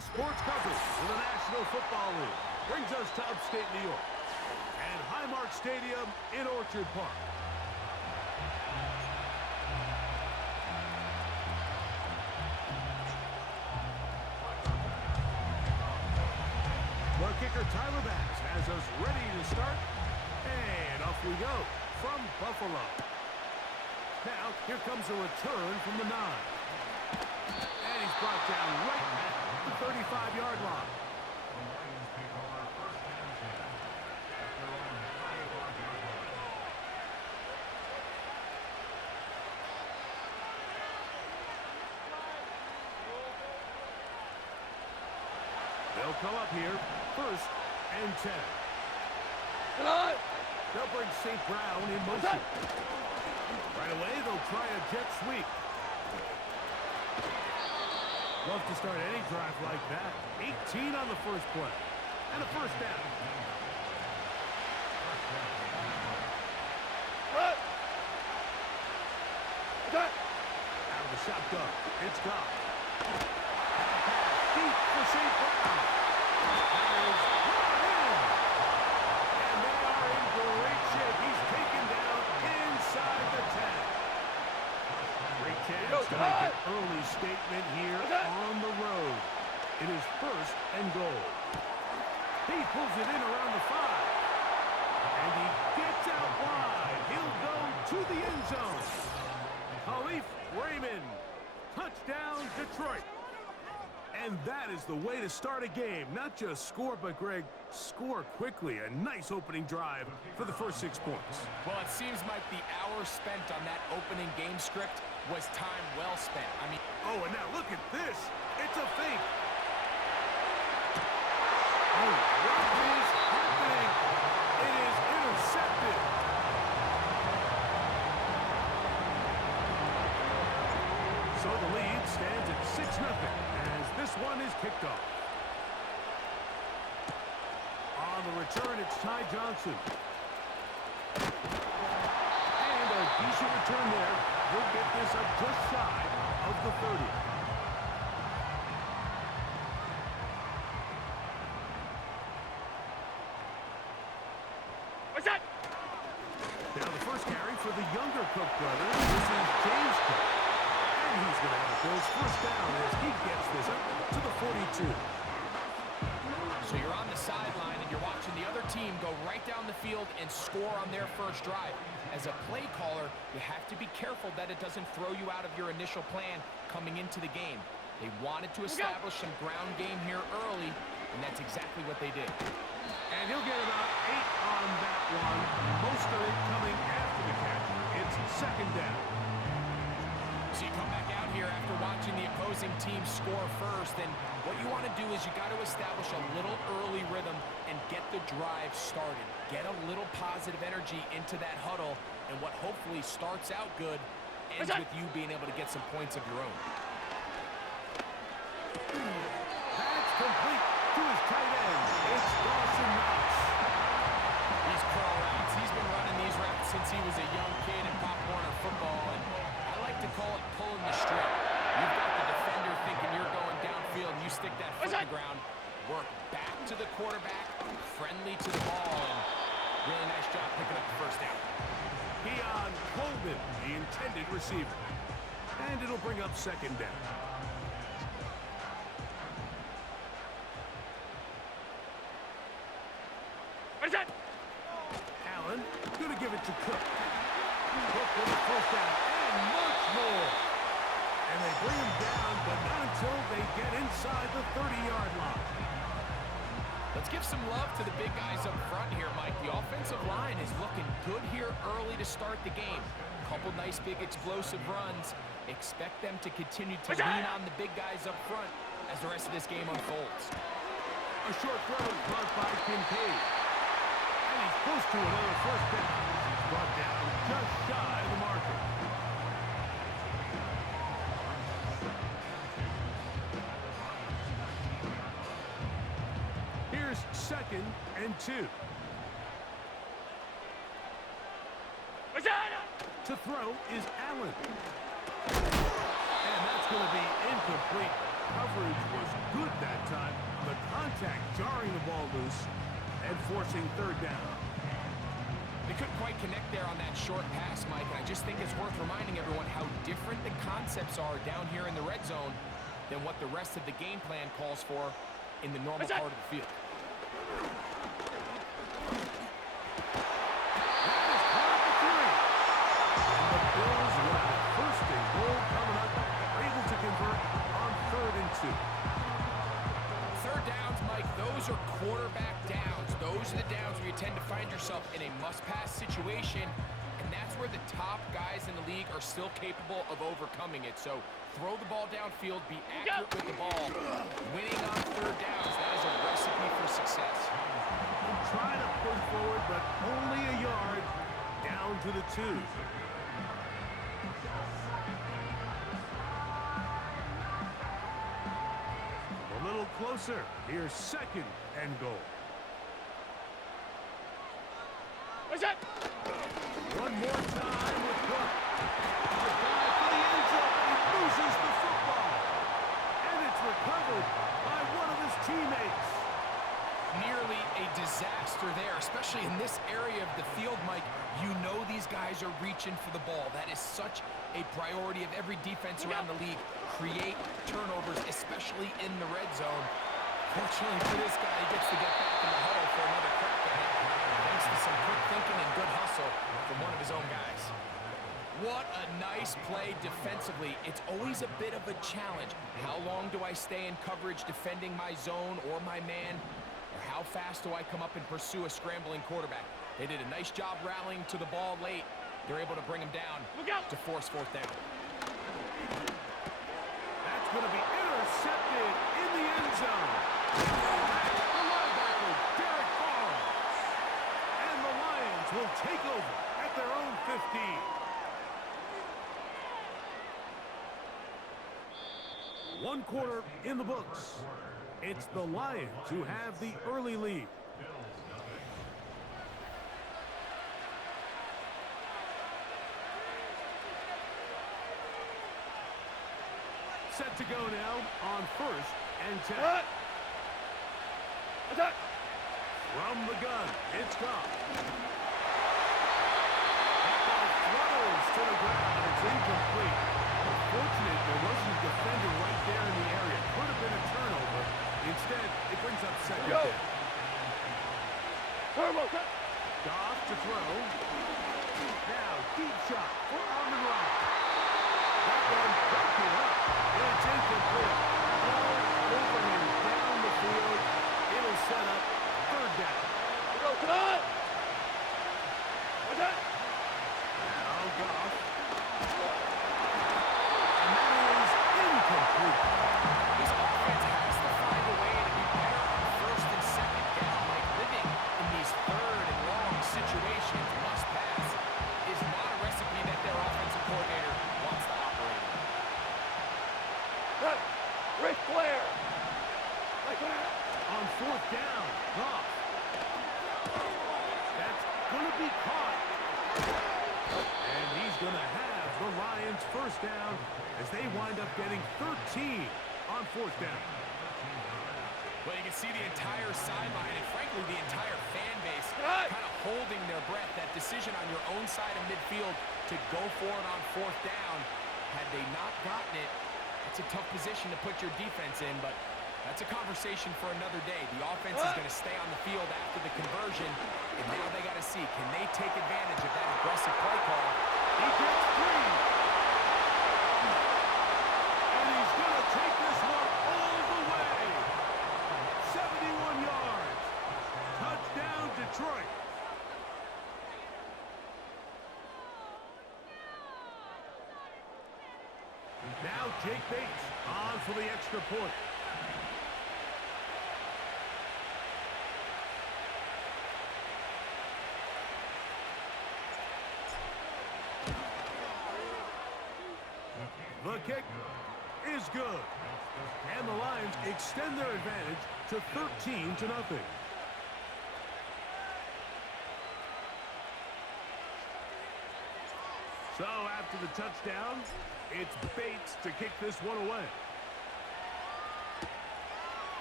sports coverage for the National Football League brings us to upstate New York and Highmark Stadium in Orchard Park. The kicker Tyler Bass has us ready to start, and off we go from Buffalo. Now, here comes a return from the 9. And he's brought down right at the 35-yard line. They'll come up here, 1st and 10. They'll bring St. Brown in motion. Right away, they'll try a jet sweep. Love to start any drive like that. 18 on the first play. And a first down. Out of the shotgun. It's gone. Deep for St. Brown. That is brought in. And they are in great shape. He's taken down inside the 10. Great chance to make an early statement here on the road. It is 1st and goal. He pulls it in around the 5. And he gets out wide. He'll go to the end zone. Khalif Raymond. Touchdown, Detroit. And that is the way to start a game. Not just score, but, Greg, score quickly. A nice opening drive for the first 6 points. Well, it seems like the hour spent on that opening game script was time well spent. I mean... Oh, and now look at this. It's a fake. Oh, what is happening? It is intercepted. So the lead stands at 6-0 as this one is kicked off. On the return, it's Ty Johnson. And a decent return there. He'll get this up just shy of the 30. What's that? Now the first carry for the younger Cook brothers. This is James Cook. And he's going to have a Bills first down as he gets this up to the 42. So you're on the sideline and you're watching the other team go right down the field and score on their first drive. As a play caller, you have to be careful that it doesn't throw you out of your initial plan coming into the game. They wanted to establish some ground game here early, and that's exactly what they did. And he'll get about 8 on that one. Most of it coming after the catch. It's 2nd down. So you come back out here after watching the opposing team score first, and what you want to do is you got to establish a little early rhythm and get the drive started. Get a little positive energy into that huddle, and what hopefully starts out good ends with you being able to get some points of your own. That's complete to his tight end. It's Dawson Knox. These curl routes, he's been running these routes since he was a young kid in Pop Warner football, and I like to call it pulling the strip. You've got the defender thinking you're going downfield, and you stick that foot in the ground, work back to the quarterback, friendly to the ball, and really nice job picking up the first down. Keon Coleman, the intended receiver. And it'll bring up 2nd down. What's that? Allen, going to give it to Cook. Cook with a first down and much more. And they bring him down, but not until they get inside the 30-yard line. Let's give some love to the big guys up front here, Mike. The offensive line is looking good here early to start the game. Couple nice big explosive runs. Expect them to continue to lean on the big guys up front as the rest of this game unfolds. A short throw caught by Kincaid. And he's close to another first down. He's brought down just shy of the marker. Here's 2nd and 2. To throw is Allen. And that's going to be incomplete. Coverage was good that time. contact, jarring the ball loose and forcing third down. They couldn't quite connect there on that short pass, Mike, and I just think it's worth reminding everyone how different the concepts are down here in the red zone than what the rest of the game plan calls for in the normal part of the field. That is caught at the 3. And the Bills will have first and goal coming up, able to convert on 3rd and 2. Third downs, Mike, those are quarterback downs. Those are the downs where you tend to find yourself in a must-pass situation, and that's where the top guys in the league are still capable of overcoming it. So throw the ball downfield, be accurate with the ball. Winning on third downs, that is a recipe for success. And try to push forward, but only a yard down to the 2. A little closer. Here's 2nd and goal. One more time with Cook. The guy for the end zone. He loses the football. And it's recovered by one of his teammates. Nearly a disaster there, especially in this area of the field, Mike. You know these guys are reaching for the ball. That is such a priority of every defense around the league. Create turnovers, especially in the red zone. Fortunately for this guy, he gets to get back in the huddle for another crack at it, thanks to some quick thinking and good hustle from one of his own guys. What a nice play defensively. It's always a bit of a challenge. How long do I stay in coverage defending my zone or my man? Or how fast do I come up and pursue a scrambling quarterback? They did a nice job rallying to the ball late. They're able to bring him down to force 4th down. That's going to be intercepted in the end zone. The linebacker, Derek Barnes. And the Lions will take over at their own 15. One quarter in the books. It's the Lions who have the early lead. Set to go now on 1st and 10. From the gun, it's gone. That ball flutters to the ground. It's incomplete. Fortunate there wasn't a defender right there in the area. Could have been a turnover. Instead, it brings up 2nd down. Goff to throw. Now, deep shot for Amon Ra. That one broken up. It's incomplete. Ball over him down the field. It'll set up 3rd down. Now Goff. And that is incomplete. This offense has to find a way to be better on 1st and 2nd down. Like living in these 3rd and long situations, must pass, is not a recipe that their offensive coordinator wants to operate in. Ric Flair. On 4th down, Goff. That's going to be caught. And he's going to have the Lions' 1st down as they wind up getting 13 on 4th down. Well, you can see the entire sideline and, frankly, the entire fan base kind of holding their breath. That decision on your own side of midfield to go for it on 4th down, had they not gotten it, it's a tough position to put your defense in, but that's a conversation for another day. The offense is going to stay on the field after the conversion, and now they got to see, can they take advantage of that aggressive play call? He gets 3. And he's going to take this one all the way. 71 yards. Touchdown, Detroit. Now Jake Bates on for the extra point. The kick is good. And the Lions extend their advantage to 13-0. So after the touchdown, it's Bates to kick this one away.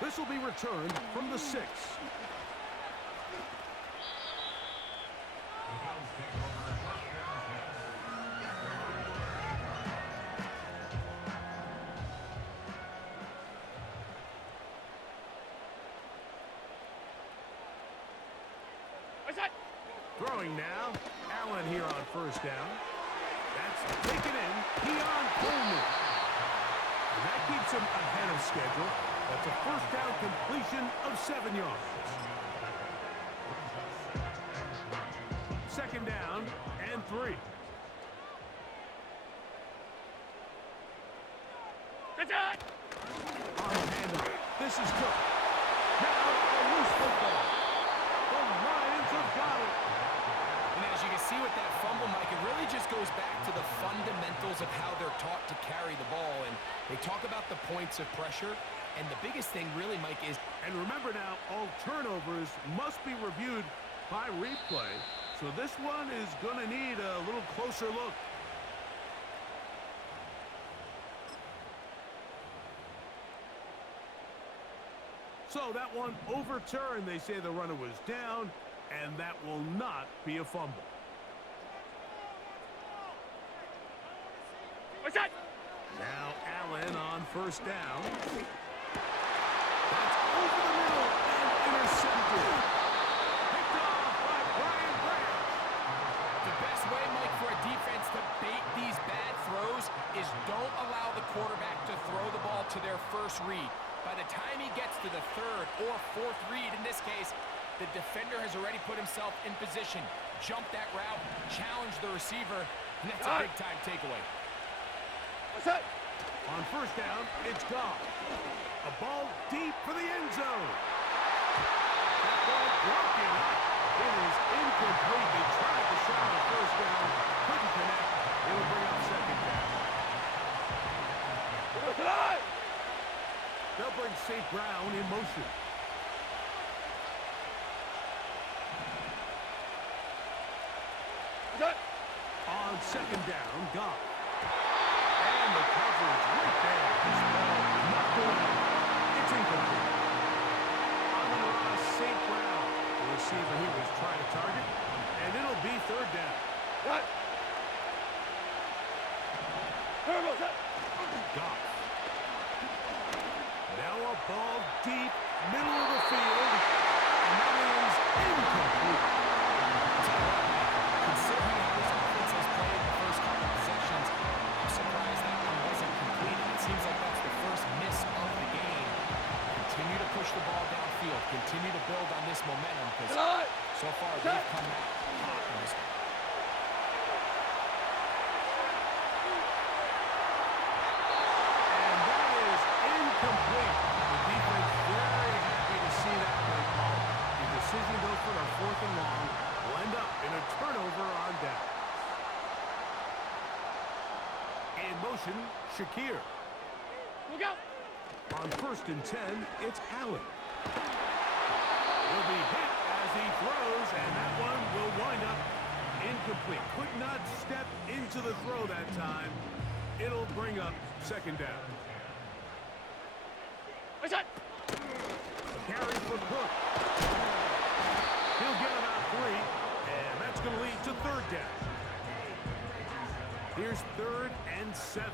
This will be returned from the 6. Throwing now. Allen here on first down. That's taken in. Keon Coleman. And that keeps him ahead of schedule. That's a first down completion of 7 yards. Second down and 3. On the handoff. This is Cook. Now a loose football. The Lions have got it. And as you can see with that fumble, Mike, it really just goes back to the fundamentals of how they're taught to carry the ball. And they talk about the points of pressure. And the biggest thing really, Mike, is... And remember now, all turnovers must be reviewed by replay. So this one is going to need a little closer look. So that one overturned. They say the runner was down, and that will not be a fumble. What's that? Now Allen on first down. That's over the middle and intercepted. Picked off by Brian Branch. The best way, Mike, for a defense to bait these bad throws is don't allow the quarterback to throw the ball to their first read. By the time he gets to the third or fourth read, in this case, the defender has already put himself in position, jumped that route, challenged the receiver, and that's a big-time takeaway. What's that? On first down, it's Goff. A ball deep for the end zone. That ball broken up. It is incomplete. They tried the shot on first down, couldn't connect. It'll bring up second down. They'll bring St. Brown in motion. On second down, Goff. And the coverage right there. This ball knocked away. It's incomplete. Amon-Ra St. Brown, the receiver he was trying to target. And it'll be third down. What? Goff. Now a ball deep, middle of the field, and that is incomplete. Considering how this offense has played the first couple of possessions, I'm surprised that one wasn't completed. It seems like that's the first miss of the game. Continue to push the ball downfield. Continue to build on this momentum because so far they've come out hot in this one. Complete. The defense very happy to see that play call. The decision to go for the fourth and long will end up in a turnover on down. In motion, Shakir. Look out! On first and 10, it's Allen. He'll be hit as he throws, and that one will wind up incomplete. Could not step into the throw that time. It'll bring up second down. What's that? Carry for Cook. He'll get about 3, and that's going to lead to third down. Here's third and 7.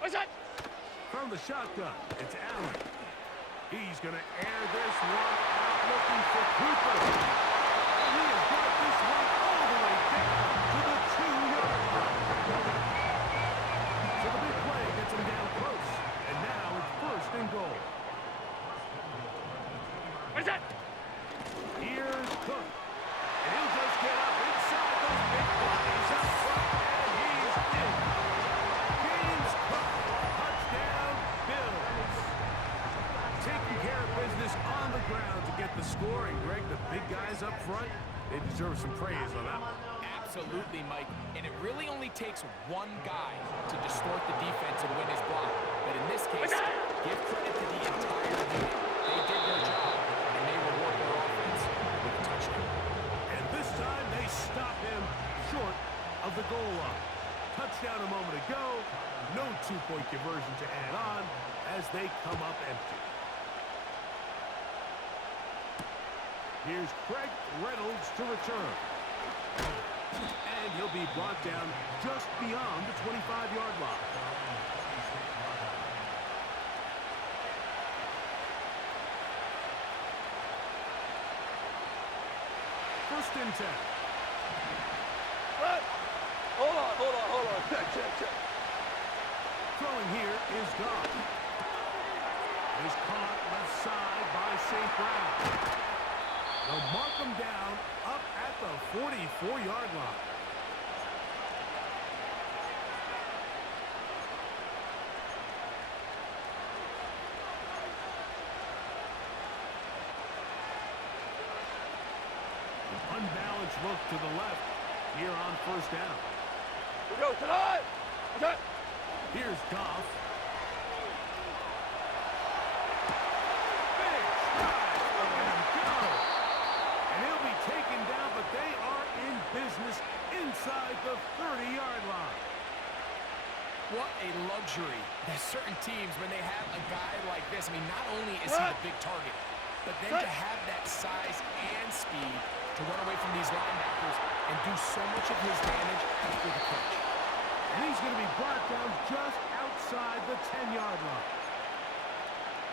What's that? From the shotgun, it's Allen. He's going to air this one out looking for Cooper. And he has got this one all the way down to the 2-yard line. So the big play gets him down close. And now it's first and goal. What's that? Here's Cook. And he'll just get up inside those big bodies up front. And he's in. James Cook. Touchdown, Bills. Taking care of business on the ground to get the score. And Greg, the big guys up front, they deserve some praise on that one. Absolutely, Mike. And it really only takes one guy to distort the defense and win his block. But in this case, give credit to the entire unit. They did their job, and they reward their offense with a touchdown. And this time they stop him short of the goal line. Touchdown a moment ago. No 2-point conversion to add on as they come up empty. Here's Craig Reynolds to return. And he'll be brought down just beyond the 25-yard line. First and 10. Right. Hold on. Check. Throwing here is Goff. Is caught left side by St. Brown. They'll mark him down up at the 44-yard line. An unbalanced look to the left here on first down. We go tonight. Okay. Here's Goff. Big stride. Look at him go. And he'll be taken down, but they are in business inside the 30-yard line. What a luxury. There's certain teams, when they have a guy like this, I mean, not only is he a big target, but then to have that size and speed to run away from these linebackers and do so much of his damage after the catch. And he's going to be brought down just outside the 10-yard line.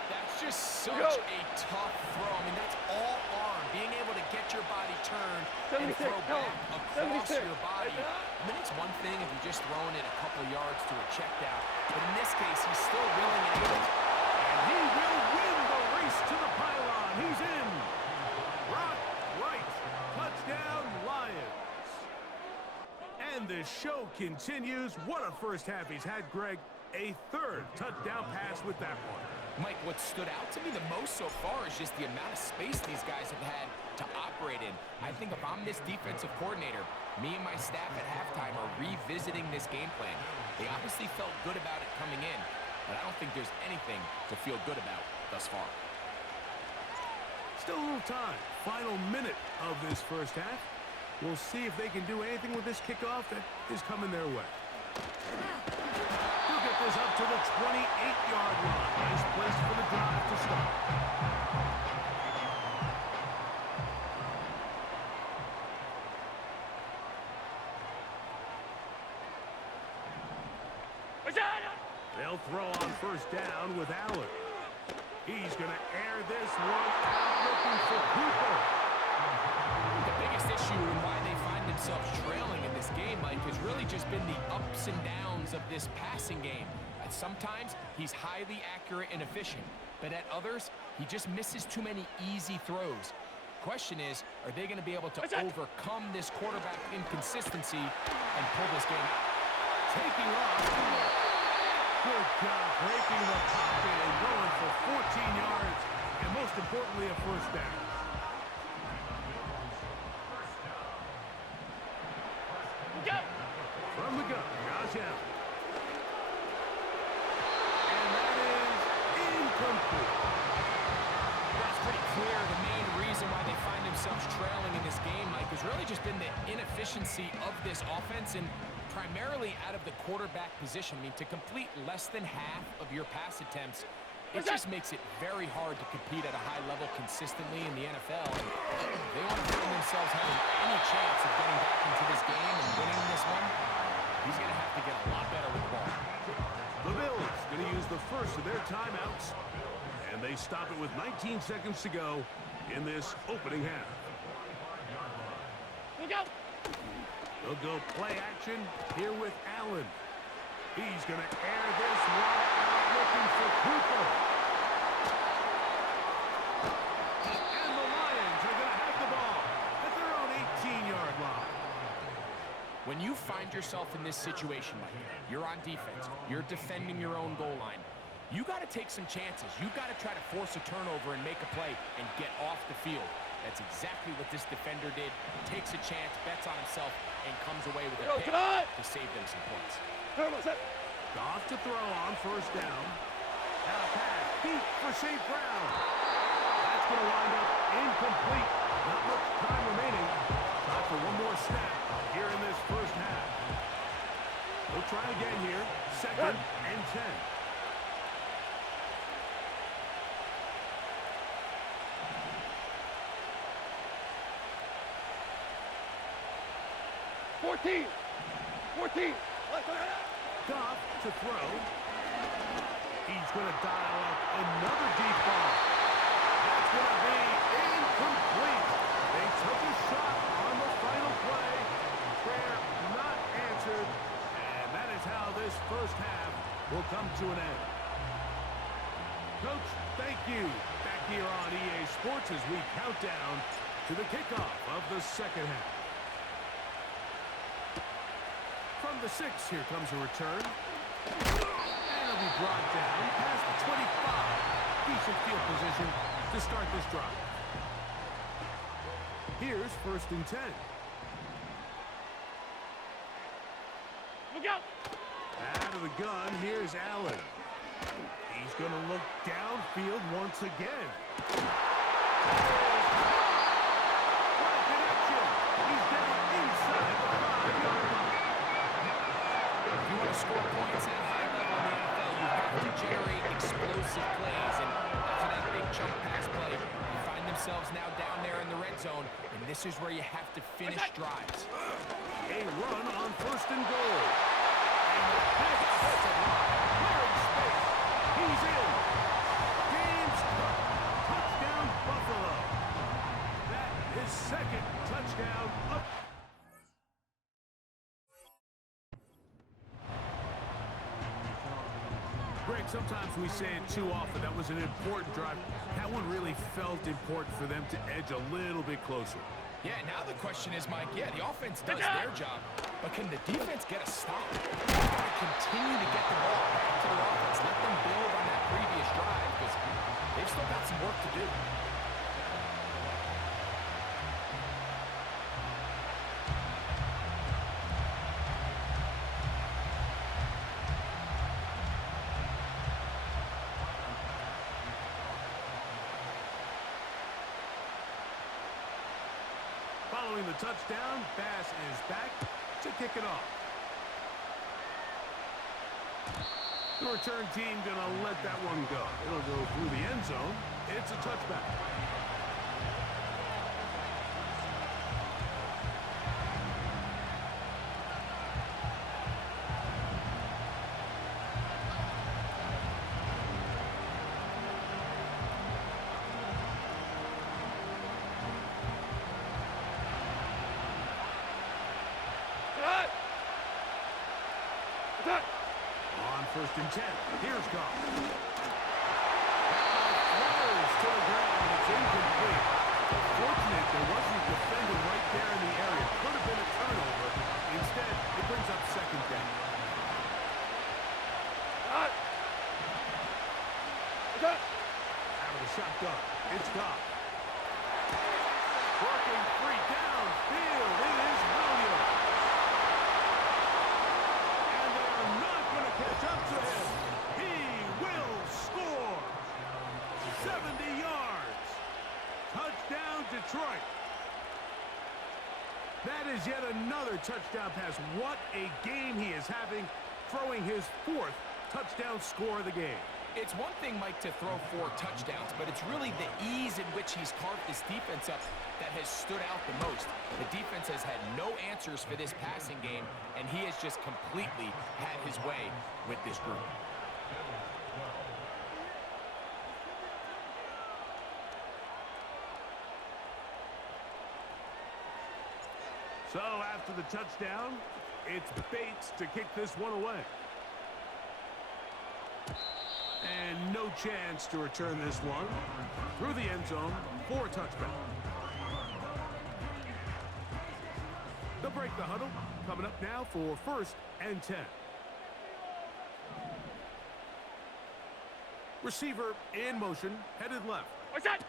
That's just such a tough throw. I mean, that's all arm. Being able to get your body turned and throw back across your body. I mean, it's one thing if you're just throwing it a couple yards to a check down. But in this case, he's still willing and able. And he will win the race to the pylon. He's in. Brock Wright. Touchdown, Lions. And the show continues. What a first half he's had, Greg. A third touchdown pass with that one. Mike, what stood out to me the most so far is just the amount of space these guys have had to operate in. I think if I'm this defensive coordinator, me and my staff at halftime are revisiting this game plan. They obviously felt good about it coming in, but I don't think there's anything to feel good about thus far. Still a little time. Final minute of this first half. We'll see if they can do anything with this kickoff that is coming their way. He'll get this up to the 28-yard line. Nice place for the drive to start. They'll throw on first down with Allen. He's going to air this one out looking for Cooper. The biggest issue and why they find themselves trailing in this game, Mike, has really just been the ups and downs of this passing game. And sometimes he's highly accurate and efficient, but at others, he just misses too many easy throws. Question is, are they going to be able to overcome this quarterback inconsistency and pull this game out? Taking off. Good job breaking the pocket and going for 14 yards, and most importantly, a first down. From the gun, Josh Allen. And that is incomplete. That's pretty clear. The main reason why they find themselves trailing in this game, Mike, has really just been the inefficiency of this offense and primarily out of the quarterback position. I mean, to complete less than half of your pass attempts, it just makes it very hard to compete at a high level consistently in the NFL. And they want to find themselves having any chance of getting back into this game and winning this one. He's going to have to get a lot better with the ball. The Bills going to use the first of their timeouts, and they stop it with 19 seconds to go in this opening half. They'll go play action here with Allen. He's going to air this one out looking for Cooper. And the Lions are going to have the ball at their own 18-yard line. When you find yourself in this situation, Mike, you're on defense, you're defending your own goal line, you got to take some chances. You got to try to force a turnover and make a play and get off the field. That's exactly what this defender did. Takes a chance, bets on himself, and comes away with a pick to save them some points. Goff to throw on first down. And a pass deep for St. Brown. That's going to wind up incomplete. Not much time remaining. Time for one more snap here in this first half. We'll try again here. Second and 10. 14. 14. Goff to throw. He's going to dial up another deep ball. That's going to be incomplete. They took a shot on the final play. Prayer not answered. And that is how this first half will come to an end. Coach, thank you. Back here on EA Sports as we count down to the kickoff of the second half. From the 6, here comes a return. And it'll be brought down past the 25. Decent field position to start this drive. Here's 1st and 10. Look out! Out of the gun, here's Allen. He's going to look downfield once again. What a connection! He's down inside the 5-yard line. If you want to score points at a high level in the NFL, you have to generate explosive plays. And after that big chunk pass play, they find themselves now down there in the red zone. And this is where you have to finish drives. A run on 1st and goal. And the big offensive line clearing space. He's in. Game's cut. Touchdown, Buffalo. That is 2nd touchdown up. Greg, sometimes we say it too often. That was an important drive. That one really felt important for them to edge a little bit closer. Yeah, now the question is, Mike, the offense does their job, but can the defense get a stop? They've got to continue to get the ball back to their offense. Let them build on that previous drive because they've still got some work to do. Following the touchdown, Bass is back to kick it off. The return team going to let that one go. It'll go through the end zone. It's a touchback. On 1st and 10, here's Goff. Throws to the ground, it's incomplete. Fortunate there wasn't a defender right there in the area. Could have been a turnover. Instead, it brings up 2nd down. Out of the shotgun, it's Goff. Working free downfield, it is Williams. Catch up to him. He will score. 70 yards. Touchdown, Detroit. That is yet another touchdown pass. What a game he is having, throwing his 4th touchdown score of the game. It's one thing, Mike, to throw 4 touchdowns, but it's really the ease in which he's carved this defense up that has stood out the most. The defense has had no answers for this passing game, and he has just completely had his way with this group. So after the touchdown, it's Bates to kick this one away. And no chance to return this one through the end zone for a touchback. They'll break the huddle. Coming up now for 1st and 10. Receiver in motion, headed left. What's that?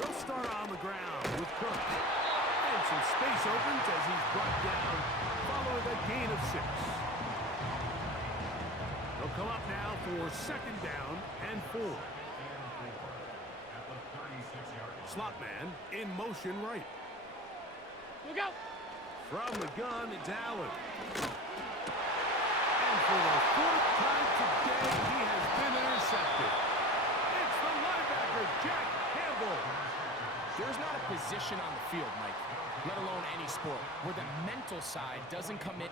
They'll start on the ground with Cook. And some space opens as he's brought down following a gain of 6. They'll come up now for 2nd down and 4. Slot man in motion right. Look out! From the gun, it's Allen. And for the 4th time today, he has been intercepted. It's the linebacker, Jack Campbell. There's not a position on the field, Mike, let alone any sport, where the mental side doesn't come in.